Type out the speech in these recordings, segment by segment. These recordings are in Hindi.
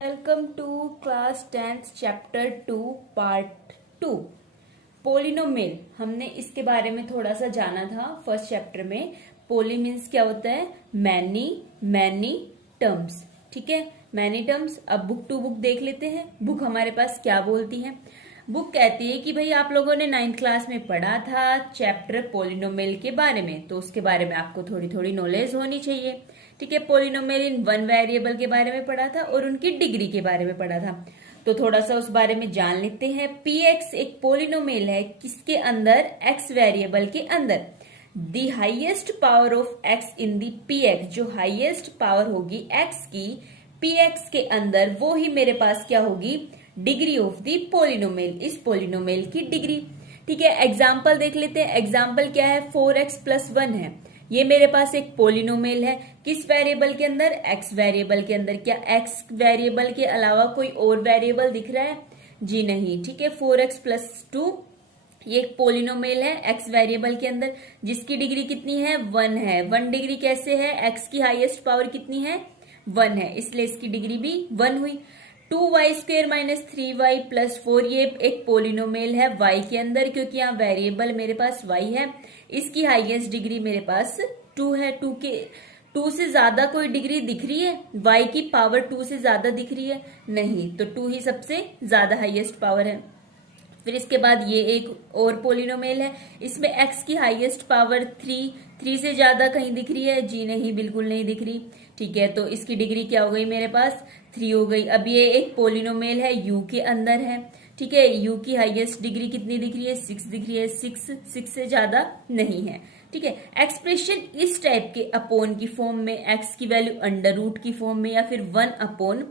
Welcome to class 10th chapter 2 part 2 polynomial. हमने इसके बारे में थोड़ा सा जाना था फर्स्ट चैप्टर में। पोली मीन्स क्या होता है? Many many terms. ठीक है, मैनी टर्म्स। अब बुक टू बुक देख लेते हैं, बुक हमारे पास क्या बोलती है। बुक कहती है कि भाई आप लोगों ने 9th क्लास में पढ़ा था चैप्टर पोलिनोमियल के बारे में, तो उसके बारे में आपको थोड़ी थोड़ी नॉलेज होनी चाहिए। ठीक है, पोलिनोमियल इन वन वेरिएबल के बारे में पढ़ा था और उनकी डिग्री के बारे में पढ़ा था, तो थोड़ा सा उस बारे में जान लेते हैं। पी एक्स एक पोलिनोमियल है, किसके अंदर? एक्स वेरिएबल के अंदर। The highest power of x in the P x, जो हाइएस्ट पावर होगी एक्स की पी एक्स के अंदर, वो ही मेरे पास क्या होगी? डिग्री ऑफ दी पोलिनोमियल, इस पोलिनोमियल की डिग्री। ठीक है, एग्जाम्पल देख लेते हैं। एग्जाम्पल क्या है? 4x+1 है, ये मेरे पास एक पोलिनोमियल है। किस वेरिएबल के अंदर? एक्स वेरिएबल के अंदर। क्या एक्स वेरिएबल के अलावा कोई और वेरिएबल दिख रहा है? जी नहीं। ठीक है, 4x+2 ये एक पोलिनोमियल है एक्स वेरिएबल के अंदर, जिसकी डिग्री कितनी है? 1 है। 1 डिग्री कैसे है? एक्स की हाईएस्ट पावर कितनी है? 1 है, इसलिए इसकी डिग्री भी 1 हुई। 2y² - 3y+4 ये एक पोलिनोमियल है y के अंदर, क्योंकि यहाँ वेरिएबल मेरे पास y है। इसकी हाईएस्ट डिग्री मेरे पास 2 है। 2 से ज्यादा कोई डिग्री दिख रही है? y की पावर 2 से ज्यादा दिख रही है? नहीं, तो 2 ही सबसे ज्यादा हाईएस्ट पावर है। फिर इसके बाद ये एक और पोलिनोमियल है, इसमें x की हाईएस्ट पावर 3 से ज्यादा कहीं दिख रही है? जी नहीं, बिल्कुल नहीं दिख रही। ठीक है, तो इसकी डिग्री क्या हो गई? मेरे पास 3 हो गई। अब ये एक पोलिनोमियल है u के अंदर है। ठीक है, u की हाईएस्ट डिग्री कितनी दिख रही है? 6 दिख रही है। 6 से ज्यादा नहीं है। ठीक है, एक्सप्रेशन इस टाइप के अपोन की फॉर्म में, x की वैल्यू अंडर रूट की फॉर्म में, या फिर 1/,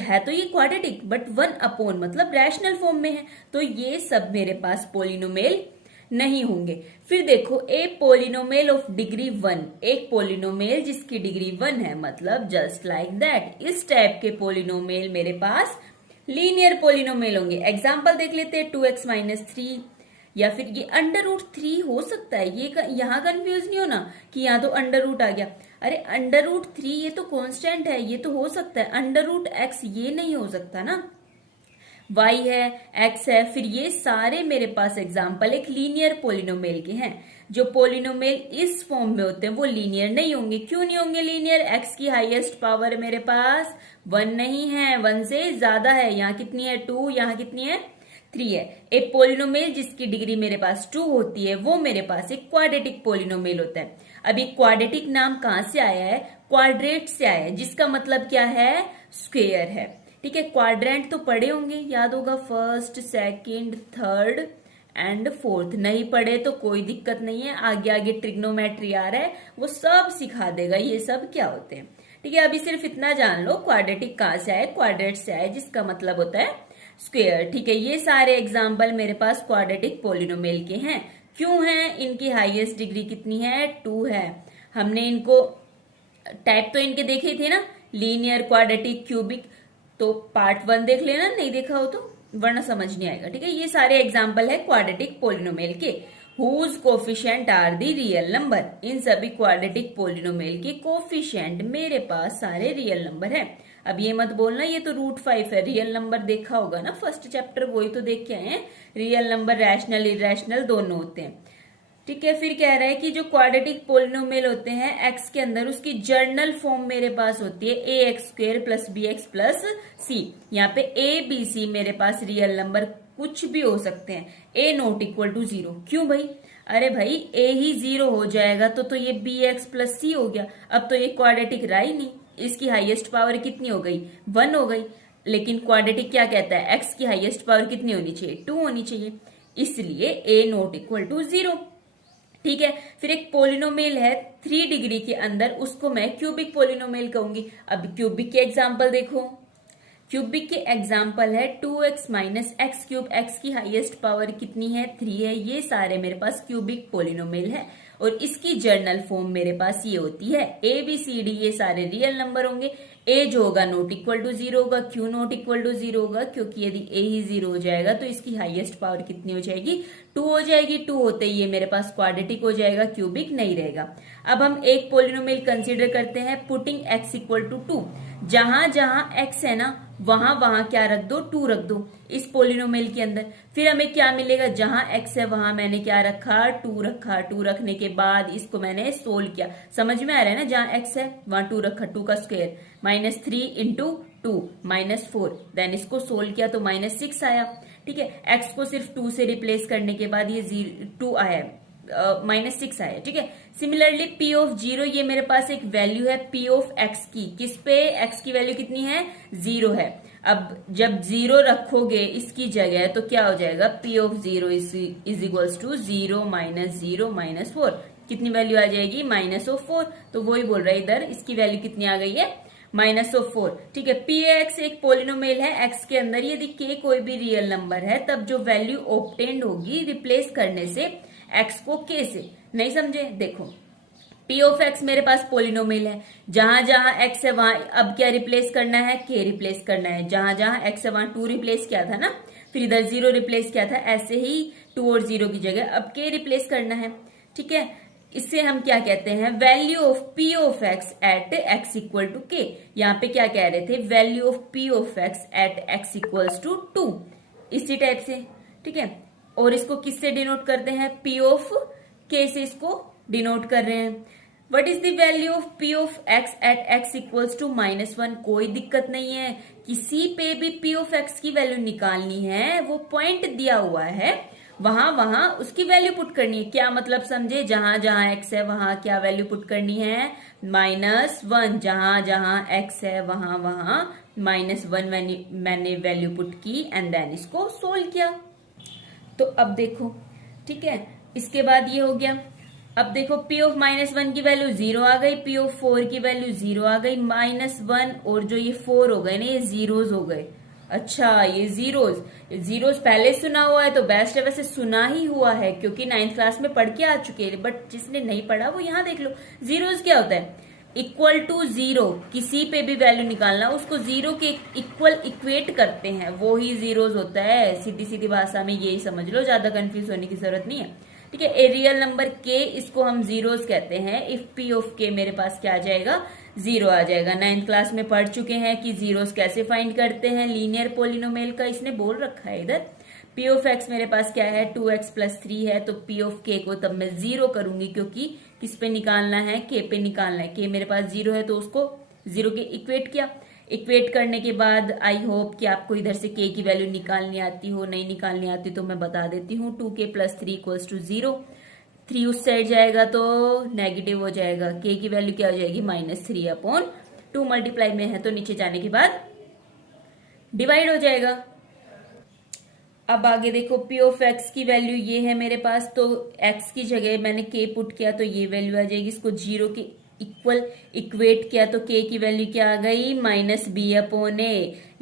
है तो ये क्वाड्रेटिक, बट 1/, मतलब रैशनल फॉर्म में है, तो ये सब मेरे पास पोलिनोमियल नहीं होंगे। फिर देखो, ए पोलिनोमियल ऑफ डिग्री 1, एक पोलिनोमियल जिसकी डिग्री 1 है, मतलब जस्ट लाइक दैट इस टाइप के पोलिनोमियल मेरे पास लीनियर पोलिनोमियल होंगे। एग्जांपल देख लेते हैं। 2x - 3, या फिर ये अंडर रूट 3 हो सकता है। ये यहाँ कंफ्यूज नहीं होना कि यहाँ तो अंडर रूट आ गया। अरे अंडर रूट 3 ये तो कांस्टेंट है, ये तो हो सकता है। अंडर रूट x ये नहीं हो सकता ना। y है, x है, फिर ये सारे मेरे पास एग्जाम्पल एक लीनियर पोलिनोमियल के हैं। जो पोलिनोमियल इस फॉर्म में होते हैं वो लीनियर नहीं होंगे। क्यों नहीं होंगे लीनियर? x की हाईएस्ट पावर मेरे पास 1 नहीं है, 1 से ज्यादा है। यहाँ कितनी है? 2, यहाँ कितनी है? 3 है। एक पोलिनोमियल जिसकी डिग्री मेरे पास 2 होती है, वो मेरे पास एक क्वाड्रेटिक पोलिनोमियल होता है। अब ये क्वाड्रेटिक नाम कहां से आया है? क्वाड्रेट से आया है, जिसका मतलब क्या है? स्क्वेयर है। ठीक है, क्वाड्रेंट तो पढ़े होंगे, याद होगा, first, second, third and fourth. नहीं पढ़े तो कोई दिक्कत नहीं है, आगे आगे ट्रिग्नोमेट्री आ रहा है, वो सब सिखा देगा ये सब क्या होते हैं। ठीक है, अभी सिर्फ इतना जान लो, क्वाड्रेटिक कहां से आए? क्वाड्रेट से आए, जिसका मतलब होता है स्क्वेयर। ठीक है, ये सारे एग्जाम्पल मेरे पास क्वाड्रेटिक पोलिनोमियल के हैं। क्यों है? इनकी हाईएस्ट डिग्री कितनी है? 2 है। हमने इनको टाइप तो इनके देखे थे ना, लीनियर, क्वाड्रेटिक, क्यूबिक, तो पार्ट 1 देख लेना, नहीं देखा हो तो, वरना समझ नहीं आएगा। ठीक है, ये सारे एग्जाम्पल है क्वाड्रेटिक पोलिनोमियल के। Whose coefficient are the real number, इन सभी क्वाड्रेटिक पोलिनोमियल के कोफिशिएंट मेरे पास सारे रियल नंबर है। अब ये मत बोलना ये तो √5 है, रियल नंबर देखा होगा ना फर्स्ट चैप्टर, वही तो देख के आए हैं। रियल नंबर रैशनल इरेशनल दोनों होते हैं। ठीक है, फिर कह रहा है कि जो क्वाड्रेटिक पोलिनोमियल होते हैं एक्स के अंदर, उसकी जर्नल फॉर्म मेरे पास होती है ax² + bx + c। यहाँ पे a b c मेरे पास रियल नंबर कुछ भी हो सकते हैं। a ≠ 0। क्यों भाई? अरे भाई a ही 0 हो जाएगा तो ये bx + c हो गया। अब तो ये क्वाड्रेटिक रहा ही नहीं। इसकी हाईएस्ट पावर कितनी हो गई? 1 हो गई। लेकिन क्वाड्रेटिक क्या कहता है? x की हाईएस्ट पावर कितनी होनी चाहिए? 2 होनी चाहिए, इसलिए a ≠ 0। ठीक है, फिर एक पोलिनोमियल है 3 डिग्री के अंदर, उसको मैं क्यूबिक पोलिनोमियल कहूंगी। अब क्यूबिक के एग्जाम्पल देखो। क्यूबिक के एग्जाम्पल है 2x - x³। x की हाईएस्ट पावर कितनी है? 3 है। ये सारे मेरे पास क्यूबिक पोलिनोमियल है, और इसकी जर्नल फॉर्म मेरे पास ये होती है a b c d, ये सारे रियल नंबर होंगे। a जो होगा ≠ 0 होगा। क्यों ≠ 0 होगा? क्योंकि यदि a ही 0 हो जाएगा तो इसकी हाईएस्ट पावर कितनी हो जाएगी? 2 हो जाएगी। 2 होते ही ये मेरे पास क्वाड्रेटिक हो जाएगा, क्यूबिक नहीं रहेगा। अब हम एक पोलिनोमियल कंसीडर करते हैं, पुटिंग x = 2। जहां जहां x है ना वहां वहां क्या रख दो, 2 रख दो इस पोलिनोमियल के अंदर। फिर हमें क्या मिलेगा, जहां x है वहां मैंने क्या रखा, 2 रखा। 2 रखने के बाद इसको मैंने सोल्व किया, समझ में आ रहा है ना, जहां x है वहां 2 रखा, 2 का स्क्वायर -3 इंटू 2 -4, देन इसको सोल्व किया तो -6 आया। ठीक है, x को सिर्फ 2 से रिप्लेस करने के बाद ये 2 आया, -6 आया। ठीक है, सिमिलरली p ऑफ 0, ये मेरे पास एक वैल्यू है p ऑफ x की, किस पे, x की वैल्यू कितनी है, 0 है। अब जब 0 रखोगे इसकी जगह तो क्या हो जाएगा, p of 0 is equals to 0 - 4, कितनी वैल्यू आ जाएगी, -4। तो वही बोल रहा है इधर, इसकी वैल्यू कितनी आ गई है, -4। ठीक है, पी एक्स एक पोलिनोमियल है, एक्स के अंदर यदि k कोई भी रियल नंबर है तब जो वैल्यू ऑब्टेन्ड होगी रिप्लेस करने से x को k से। नहीं समझे, देखो p ऑफ x मेरे पास पोलिनोमियल है, जहां जहां x है वहां अब क्या रिप्लेस करना है, k रिप्लेस करना है। जहां जहां x है वहां 2 रिप्लेस किया था ना, फिर इधर 0 रिप्लेस किया था, ऐसे ही 2 और 0 की जगह अब k रिप्लेस करना है। ठीक है, इससे हम क्या कहते हैं, value of p of x at x equal to k। यहाँ पे क्या कह रहे थे, value of p of x at x equals to 2, इसी टाइप से। ठीक है, और इसको किससे डिनोट करते हैं, p ऑफ k से इसको डिनोट कर रहे हैं। What is the value of p of x at x equals to -1, कोई दिक्कत नहीं है, किसी पे भी p ऑफ x की वैल्यू निकालनी है, वो पॉइंट दिया हुआ है वहां वहां उसकी वैल्यू पुट करनी है। क्या मतलब समझे, जहां जहां x है वहां क्या वैल्यू पुट करनी है, -1, जहां जहां x है वहां वहां -1 मैंने वैल्यू पुट की एंड देन इसको सोल्व किया। तो अब देखो, ठीक है, इसके बाद ये हो गया। अब देखो p ऑफ -1 की वैल्यू 0 आ गई, p ऑफ 4 की वैल्यू 0 आ गई, -1 और जो ये 4 हो गए ना, ये जीरोस हो गए। अच्छा, ये जीरोस पहले सुना हुआ है तो बेस्ट है, वैसे सुना ही हुआ है क्योंकि 9th क्लास में पढ़ के आ चुके हैं, बट जिसने नहीं पढ़ा वो यहाँ देख लो। जीरोस क्या होता है, इक्वल टू 0, किसी पे भी वैल्यू निकालना उसको 0 के इक्वल इक्वेट करते हैं, वो ही जीरोस होता है। सीधी सीधी भाषा में यही समझ लो, ज्यादा कंफ्यूज होने की जरूरत नहीं है। ठीक है, ए रियल नंबर k, इसको हम जीरोस कहते हैं। इफ p ऑफ k मेरे पास क्या आ जाएगा, 0 आ जाएगा। 9th क्लास में पढ़ चुके हैं कि जीरोस कैसे फाइंड करते हैं, लीनियर पोलिनोमियल का इसने बोल रखा है इधर। p ऑफ x मेरे पास क्या है, 2x + 3 है, तो p ऑफ k को तब मैं 0 करूंगी क्योंकि किस पे निकालना है, k पे निकालना है। k मेरे पास 0 है तो उसको 0 के इक्वेट किया। इक्वेट करने के बाद आई होप कि आपको इधर से k की वैल्यू निकालनी आती हो, नहीं निकालनी आती तो मैं बता देती हूँ। 2k + 3 = 0, 3 उस साइड जाएगा तो नेगेटिव हो जाएगा, k की वैल्यू क्या हो जाएगी, -3/2, मल्टीप्लाई में है तो नीचे जाने के बाद डिवाइड हो जाएगा। अब आगे देखो, p ऑफ x की वैल्यू ये है मेरे पास, तो x की जगह मैंने k पुट किया तो ये वैल्यू आ जाएगी। इसको 0 के इक्वल इक्वेट किया तो k की वैल्यू क्या आ गई, -b/a।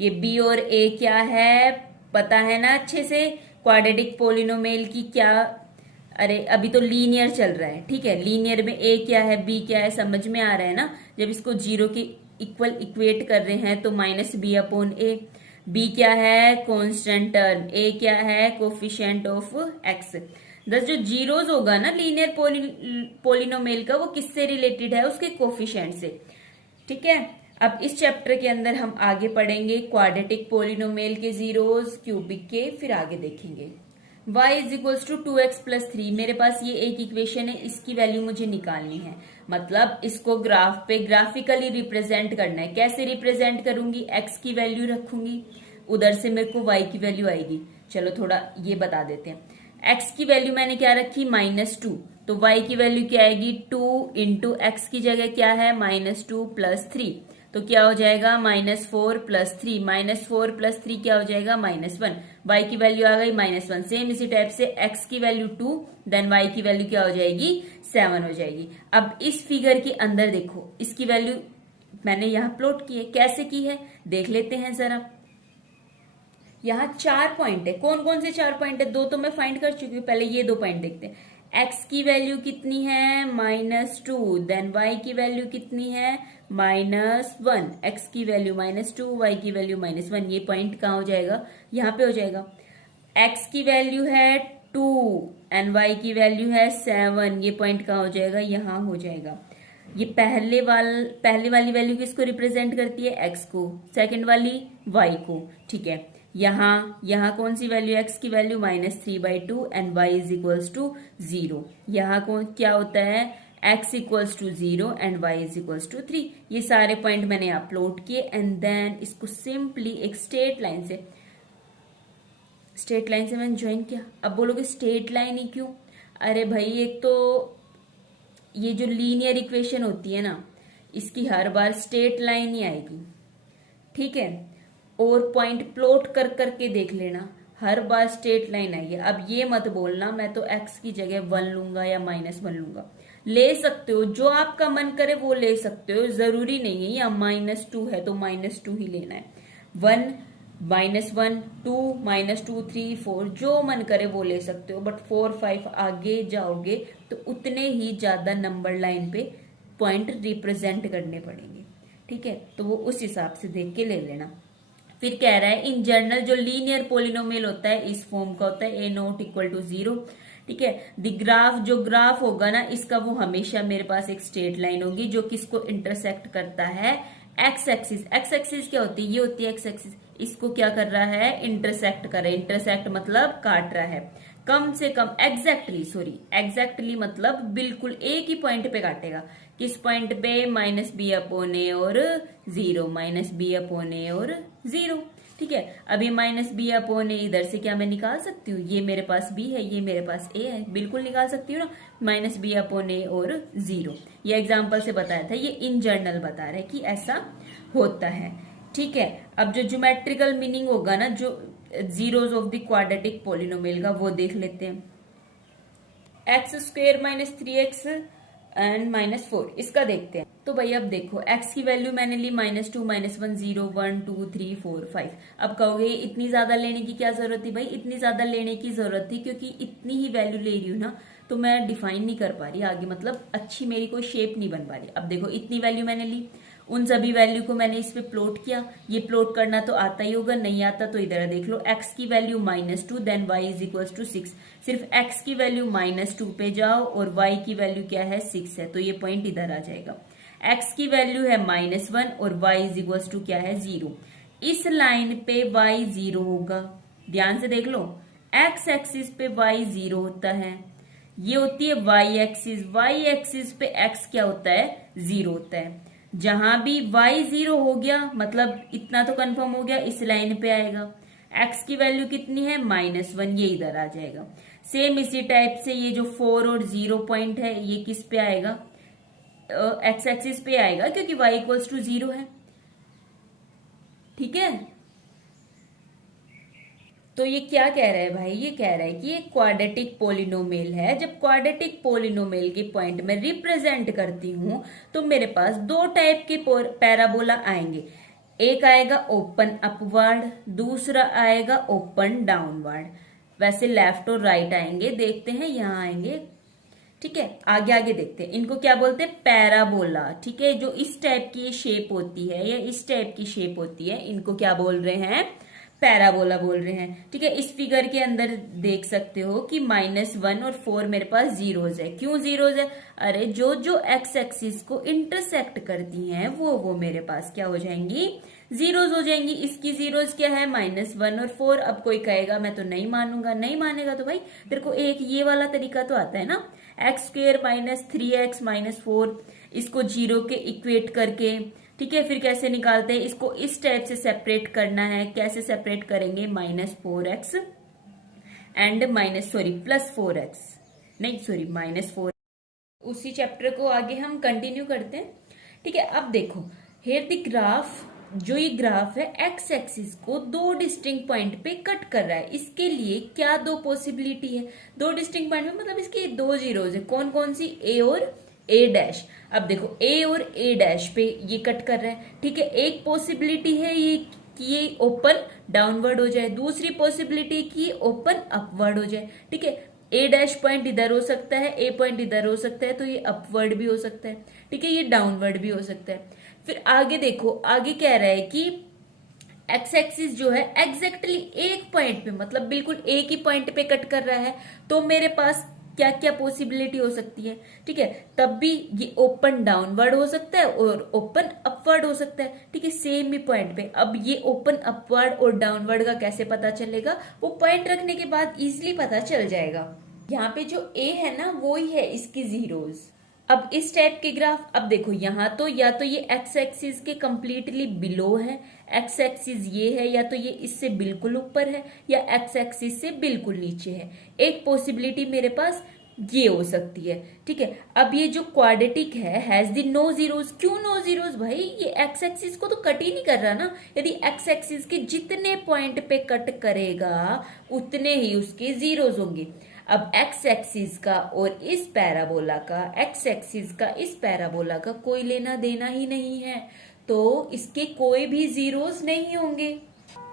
ये b और a क्या है पता है ना अच्छे से, क्वाड्रेटिक पोलिनोमियल की क्या, अरे अभी तो लीनियर चल रहा है। ठीक है, लीनियर में a क्या है, b क्या है, समझ में आ रहा है ना। जब इसको 0 के इक्वल इक्वेट कर रहे हैं तो -b/a। b क्या है, कांस्टेंट टर्म, a क्या है, कोफिशिएंट ऑफ x। दस जो जीरोस होगा ना लीनियर पोलिनोमियल का, वो किससे रिलेटेड है, उसके कोफिशिएंट से। ठीक है, अब इस चैप्टर के अंदर हम आगे पढ़ेंगे क्वाड्रेटिक पोलिनोमियल के जीरोस, क्यूबिक के, फिर आगे देखेंगे। y = 2x + 3, मेरे पास ये एक इक्वेशन है, इसकी वैल्यू मुझे निकालनी है। मतलब इसको ग्राफ पे ग्राफिकली रिप्रेजेंट करना है। कैसे रिप्रेजेंट करूंगी, x की वैल्यू रखूंगी, उधर से मेरे को y की वैल्यू आएगी। चलो थोड़ा ये बता देते हैं। x की वैल्यू मैंने क्या रखी, -2, तो y की वैल्यू क्या आएगी, 2 × x की जगह क्या है, -2 + 3, तो क्या हो जाएगा, -4 + 3, -4 + 3 क्या हो जाएगा, -1। y की वैल्यू आ गई -1। सेम इसी टाइप से x की वैल्यू 2, देन y की वैल्यू क्या हो जाएगी, 7 हो जाएगी। अब इस फिगर के अंदर देखो, इसकी वैल्यू मैंने यहाँ प्लॉट की है, कैसे की है देख लेते हैं जरा। यहाँ 4 पॉइंट है, कौन कौन से 4 पॉइंट है, 2 तो मैं फाइंड कर चुकी हूँ, पहले ये 2 पॉइंट देखते हैं। x की वैल्यू कितनी है, -2, देन y की वैल्यू कितनी है, -1, x की वैल्यू -2, y की वैल्यू -1, ये पॉइंट कहाँ हो जाएगा, यहाँ पे हो जाएगा। x की वैल्यू है 2 एंड y की वैल्यू है 7, ये पॉइंट कहाँ हो जाएगा, यहाँ हो जाएगा। ये पहले वाली वैल्यू किसको रिप्रेजेंट करती है, एक्स को, सेकंड वाली वाई को, ठीक है। यहाँ कौन सी वैल्यू, एक्स की value -3/2 and y is equals to 0। यहाँ कौन क्या होता है, x equals to 0 and y is equals to 3। ये सारे पॉइंट मैंने यहाँ प्लॉट किए एंड देन इसको सिंपली एक स्ट्रेट लाइन से मैंने ज्वाइन किया। अब बोलोगे स्ट्रेट लाइन ही क्यों, अरे भाई एक तो ये जो लीनियर इक्वेशन होती है ना, इसकी हर बार स्ट्रेट लाइन ही आएगी, ठीक है। और पॉइंट प्लॉट कर करके देख लेना, हर बार स्ट्रेट लाइन आएगी। अब ये मत बोलना मैं तो x की जगह 1 लूंगा या -1 लूंगा, ले सकते हो, जो आपका मन करे वो ले सकते हो, जरूरी नहीं है। या -2 है तो -2 ही लेना है, 1 -1 2 -2 3 4 जो मन करे वो ले सकते हो। बट 4 5 आगे जाओगे तो उतने ही ज्यादा नंबर लाइन पे पॉइंट रिप्रेजेंट करने पड़ेंगे, ठीक है। तो वो उस हिसाब से देख के ले लेना। फिर कह रहा है इन जनरल जो लीनियर पोलिनोमियल होता है इस फॉर्म का होता है a0 = 0, ठीक है। जो ग्राफ होगा ना इसका, वो हमेशा मेरे पास एक स्ट्रेट लाइन होगी जो किसको इंटरसेक्ट करता है, एक्स एक्सिस। एक्स एक्सिस क्या होती है, ये होती है एक्स एक्सिस। इसको क्या कर रहा है, इंटरसेक्ट कर रहा है। इंटरसेक्ट मतलब काट रहा है, कम से कम एग्जैक्टली मतलब बिल्कुल एक ही पॉइंट पे काटेगा। किस पॉइंट पे, -b/a और 0, -b/a और 0, ठीक है। अभी -b/a इधर से क्या मैं निकाल सकती हूँ, ये मेरे पास b है, ये मेरे पास a है, बिल्कुल निकाल सकती हूँ ना, -b/a और 0। ये एग्जाम्पल से बताया था, ये इन जनरल बता रहा है कि ऐसा होता है, ठीक है। अब जो ज्योमेट्रिकल मीनिंग होगा ना, जो zeros of the quadratic polynomial का, वो देख लेते हैं। x² - 3x एंड -4, इसका देखते हैं। तो भाई अब देखो x की वैल्यू मैंने ली -2 -1 0 1 2 3 4 5। अब कहोगे इतनी ज्यादा लेने की क्या जरूरत थी, भाई इतनी ज्यादा लेने की जरूरत थी क्योंकि इतनी ही वैल्यू ले रही हूँ ना, तो मैं डिफाइन नहीं कर पा रही आगे, मतलब अच्छी मेरी कोई शेप नहीं बन पा रही। अब देखो इतनी वैल्यू मैंने ली, उन सभी वैल्यू को मैंने इस पे प्लॉट किया। ये प्लॉट करना तो आता ही होगा, नहीं आता तो इधर देख लो। x की value -2 then y is equal to 6। सिर्फ x की वैल्यू -2 पे जाओ और y की वैल्यू क्या है, 6 है, तो ये पॉइंट इधर आ जाएगा। x की वैल्यू है -1 और y इज इक्वल टू क्या है, 0। इस लाइन पे y 0 होगा, ध्यान से देख लो। x एक्सिस पे y 0 होता है, ये होती है y एक्सिस। y एक्सिस पे x क्या होता है, 0 होता है। जहां भी y 0 हो गया मतलब इतना तो कंफर्म हो गया, इस लाइन पे आएगा। x की वैल्यू कितनी है, -1, ये इधर आ जाएगा। सेम इसी टाइप से ये जो 4 और 0 पॉइंट है ये किस पे आएगा, x एक्सिस पे आएगा क्योंकि y इक्वल्स टू 0 है, ठीक है। तो ये क्या कह रहा है भाई, ये कह रहा है कि ये क्वाड्रेटिक पोलिनोमियल है। जब क्वाड्रेटिक पोलिनोमियल के पॉइंट में रिप्रेजेंट करती हूं तो मेरे पास दो टाइप के पैराबोला आएंगे। एक आएगा ओपन अपवर्ड, दूसरा आएगा ओपन डाउनवर्ड। वैसे लेफ्ट और राइट आएंगे, देखते हैं यहाँ आएंगे, ठीक है। आगे आगे देखते हैं। इनको क्या बोलते हैं, पैराबोला, ठीक है। जो इस टाइप की शेप होती है या इस टाइप की शेप होती है, इनको क्या बोल रहे हैं, पैराबोला बोल रहे हैं, ठीक है। इस फिगर के अंदर देख सकते हो कि -1 और 4 मेरे पास जीरोज है। क्यों जीरोज है, अरे जो जो एक्स एक्सिस को इंटरसेक्ट करती हैं वो मेरे पास क्या हो जाएंगी, जीरोज हो जाएंगी। इसकी जीरोज क्या है, -1 और 4। अब कोई कहेगा मैं तो नहीं मानूंगा, नहीं मानेगा तो भाई तेरे को एक ये वाला तरीका तो आता है ना, x² - 3x - 4, इसको 0 के इक्वेट करके, ठीक है। फिर कैसे निकालते हैं इसको, इस टाइप से सेपरेट करना है। कैसे सेपरेट करेंगे, -4x एंड +4x, नहीं सॉरी -4। उसी चैप्टर को आगे हम कंटिन्यू करते हैं, ठीक है। अब देखो हेयर द ग्राफ, जो ये ग्राफ है एक्स एक्सिस को दो डिस्टिंक्ट पॉइंट पे कट कर रहा है। इसके लिए क्या दो पॉसिबिलिटी है, दो डिस्टिंक्ट पॉइंट में मतलब इसके दो जीरोज है। कौन कौन सी, ए और A'। अब देखो A और A' पे ये कट कर रहा है, ठीक है। एक पॉसिबिलिटी है ये कि ये ओपन डाउनवर्ड हो जाए, दूसरी पॉसिबिलिटी कि ओपन अपवर्ड हो जाए, ठीक है। A' पॉइंट इधर हो सकता है, A पॉइंट इधर हो सकता है, तो ये अपवर्ड भी हो सकता है, ठीक है। ये डाउनवर्ड भी हो सकता है। फिर आगे देखो, आगे कह रहा है कि एक्स एक्सिस जो है एग्जैक्टली एक पॉइंट पे, मतलब बिल्कुल एक ही पॉइंट पे कट कर रहा है। तो मेरे पास क्या क्या पॉसिबिलिटी हो सकती है, ठीक है। तब भी ये ओपन डाउनवर्ड हो सकता है और ओपन अपवर्ड हो सकता है, ठीक है, सेम ही पॉइंट पे। अब ये ओपन अपवर्ड और डाउनवर्ड का कैसे पता चलेगा, वो पॉइंट रखने के बाद इजिली पता चल जाएगा। यहाँ पे जो ए है ना वो ही है इसकी जीरोज। अब इस टाइप के ग्राफ, अब देखो यहाँ तो या तो ये एक्स एक्सिस के कंप्लीटली बिलो है, एक्स एक्सिस ये है, या तो ये इससे बिल्कुल ऊपर है या एक्स एक्सिस से बिल्कुल नीचे है। एक पॉसिबिलिटी मेरे पास ये हो सकती है, ठीक है। अब ये जो क्वाड्रेटिक है हैज द नो जीरोस। क्यों नो जीरोस भाई, ये एक्स एक्सिस को तो कट ही नहीं कर रहा ना। यदि एक्स एक्सिस के जितने पॉइंट पे कट करेगा उतने ही उसके जीरोस होंगे। अब एक्स एक्सिस का और इस पैराबोला का, एक्स एक्सिस का इस पैराबोला का कोई लेना देना ही नहीं है, तो इसके कोई भी जीरोस नहीं होंगे।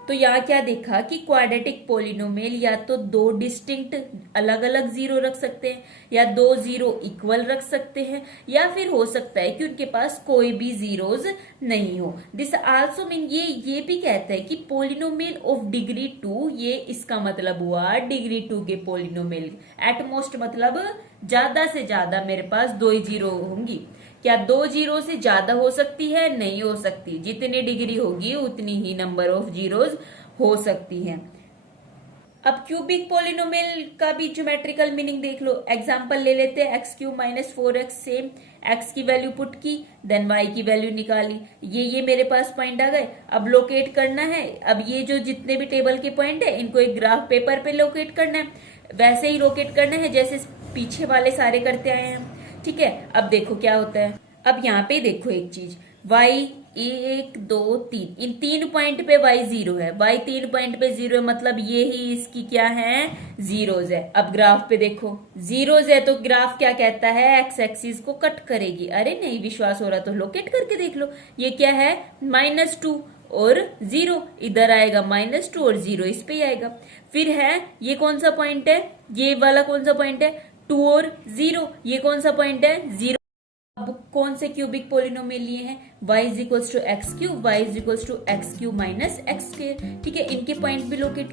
तो यहाँ क्या देखा कि क्वाड्रेटिक पोलिनोमियल या तो दो डिस्टिंक्ट अलग अलग जीरो रख सकते हैं, या दो जीरो इक्वल रख सकते हैं, या फिर हो सकता है कि उनके पास कोई भी जीरोज नहीं हो। दिस आल्सो मीन, ये भी कहता है कि पोलिनोमियल ऑफ डिग्री 2, ये इसका मतलब हुआ डिग्री 2 के पोलिनोमियल एटमोस्ट, मतलब ज्यादा से ज्यादा मेरे पास दो ही जीरो होंगी। क्या दो जीरो से ज्यादा हो सकती है? नहीं हो सकती। जितनी डिग्री होगी उतनी ही नंबर ऑफ जीरोस हो सकती हैं। अब क्यूबिक पोलिनोमियल का भी ज्योमेट्रिकल मीनिंग देख लो। एग्जांपल ले लेते हैं, x cube minus 4x, same x की वैल्यू पुट की, देन वाई की वैल्यू निकाली। ये मेरे पास पॉइंट आ गए। अब लोकेट करना है। अब ये जो जितने भी टेबल के पॉइंट है इनको एक ग्राफ पेपर पे लोकेट करना है। वैसे ही लोकेट करना है जैसे पीछे वाले सारे करते आए हैं, ठीक है। अब देखो क्या होता है। अब यहाँ पे देखो एक चीज, y 1 2 3, इन 3 पॉइंट पे y 0 है, y 3 पॉइंट पे 0 है, मतलब ये ही इसकी क्या है, जीरोज है। अब ग्राफ पे देखो जीरोज है तो ग्राफ क्या कहता है, एक्स एक्सिस को कट करेगी। अरे नहीं विश्वास हो रहा तो लोकेट करके देख लो। ये क्या है, -2 और 0, इधर आएगा -2 और 0 इस पे ही आएगा। फिर है ये कौन सा पॉइंट है, ये वाला कौन सा पॉइंट है, 2 और 0, ये कौन सा पॉइंट है, 0। अब कौन से क्यूबिक पोलिनोमियल लिए हैं, y is equals to x cube, y is equals to x cube minus x square, ठीक है। इनके पॉइंट भी लोकेट